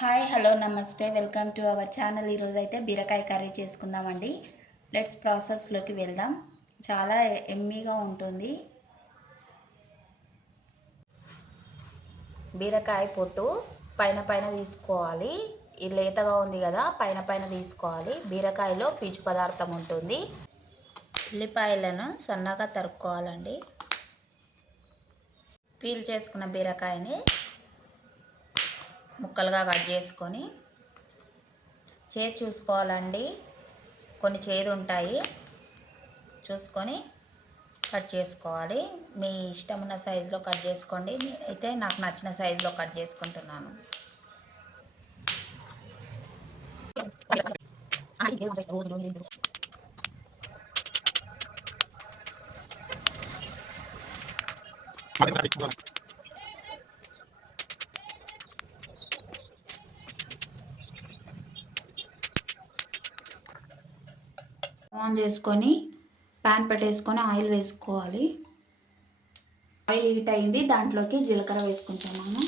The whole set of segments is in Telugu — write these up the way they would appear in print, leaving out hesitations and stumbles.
హాయ్ హలో నమస్తే వెల్కమ్ టు అవర్ ఛానల్. ఈరోజు అయితే బీరకాయ కర్రీ చేసుకుందామండి. లెట్స్ ప్రాసెస్లోకి వెళ్దాం. చాలా ఎమ్మీగా ఉంటుంది. బీరకాయ పొట్టు పైన పైన తీసుకోవాలి. ఇది లేతగా ఉంది కదా, పైన పైన తీసుకోవాలి. బీరకాయలో పీచు పదార్థం ఉంటుంది. ఉల్లిపాయలను సన్నగా తరుక్కోవాలండి. పీల్ చేసుకున్న బీరకాయని ముక్కలుగా కట్ చేసుకొని చేదు చూసుకోవాలండి. కొన్ని చేదు ఉంటాయి, చూసుకొని కట్ చేసుకోవాలి. మీ ఇష్టం ఉన్న సైజులో కట్ చేసుకోండి. నేనైతే నాకు నచ్చిన సైజులో కట్ చేసుకుంటున్నాను. ఆన్ చేసుకొని ప్యాన్ పెట్టేసుకొని ఆయిల్ వేసుకోవాలి. ఆయిల్ హీట్ అయింది, దాంట్లోకి జీలకర్ర వేసుకుంటున్నాము,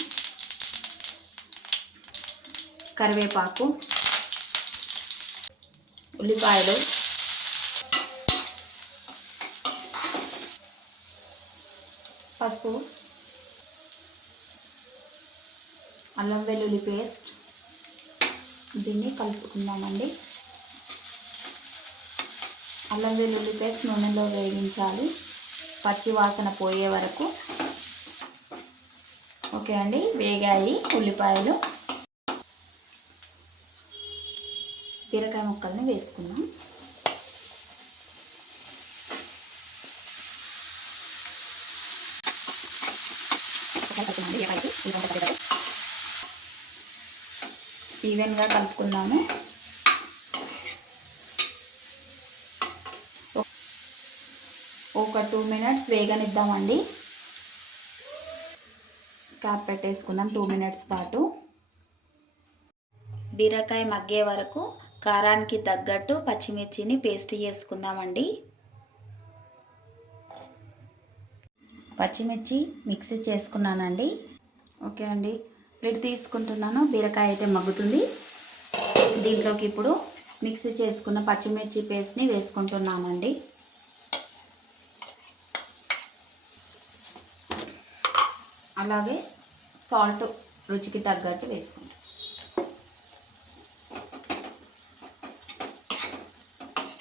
కరివేపాకు, ఉల్లిపాయలు, పసుపు, అల్లం వెల్లుల్లి పేస్ట్. దీన్ని కలుపుకుందామండి. అల్లం వెల్లుల్లి పేస్ట్ నూనెలో వేయించాలి, పచ్చి వాసన పోయే వరకు. ఓకే అండి, వేగాయి ఉల్లిపాయలు. బీరకాయ ముక్కల్ని వేసుకుందాం. ఈవెన్గా కలుపుకుందాము. ఒక 2 మినిట్స్ వేగనిద్దామండి. క్యాప్ పెట్టేసుకుందాం 2 మినిట్స్ పాటు. బీరకాయ మగ్గే వరకు కారానికి తగ్గట్టు పచ్చిమిర్చిని పేస్ట్ చేసుకుందామండి. పచ్చిమిర్చి మిక్సీ చేసుకున్నానండి. ఓకే అండి, లిడ్ తీసుకుంటున్నాను. బీరకాయ అయితే మగ్గుతుంది. దీంట్లోకి ఇప్పుడు మిక్సీ చేసుకున్న పచ్చిమిర్చి పేస్ట్ని వేసుకుంటున్నానండి. అలాగే సాల్ట్ రుచికి తగ్గట్టు వేసుకుంటాం.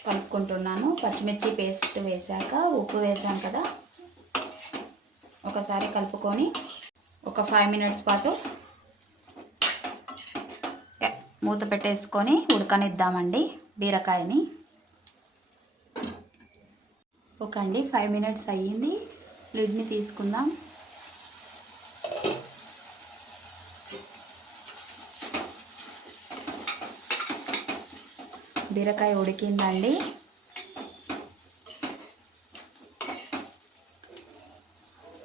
కలుపుకుంటున్నాను. పచ్చిమిర్చి పేస్ట్ వేసాక ఉప్పు వేసాం కదా, ఒకసారి కలుపుకొని ఒక 5 మినిట్స్ పాటు మూత పెట్టేసుకొని ఉడకనిద్దామండి బీరకాయని. ఓకే అండి, 5 మినిట్స్ అయ్యింది. లిడ్ని తీసుకుందాం. బీరకాయ ఉడికిందండి.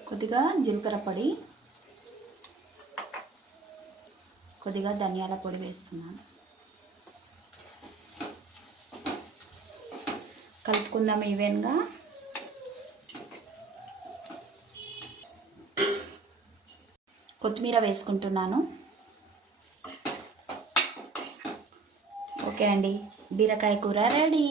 కొద్దిగా జీలకర్ర పొడి, కొద్దిగా ధనియాల పొడి వేస్తున్నాను. కలుపుకుందాం ఈవెన్గా. కొత్తిమీర వేసుకుంటున్నాను. ఓకే అండి, బీరకాయ కూర రెడీ.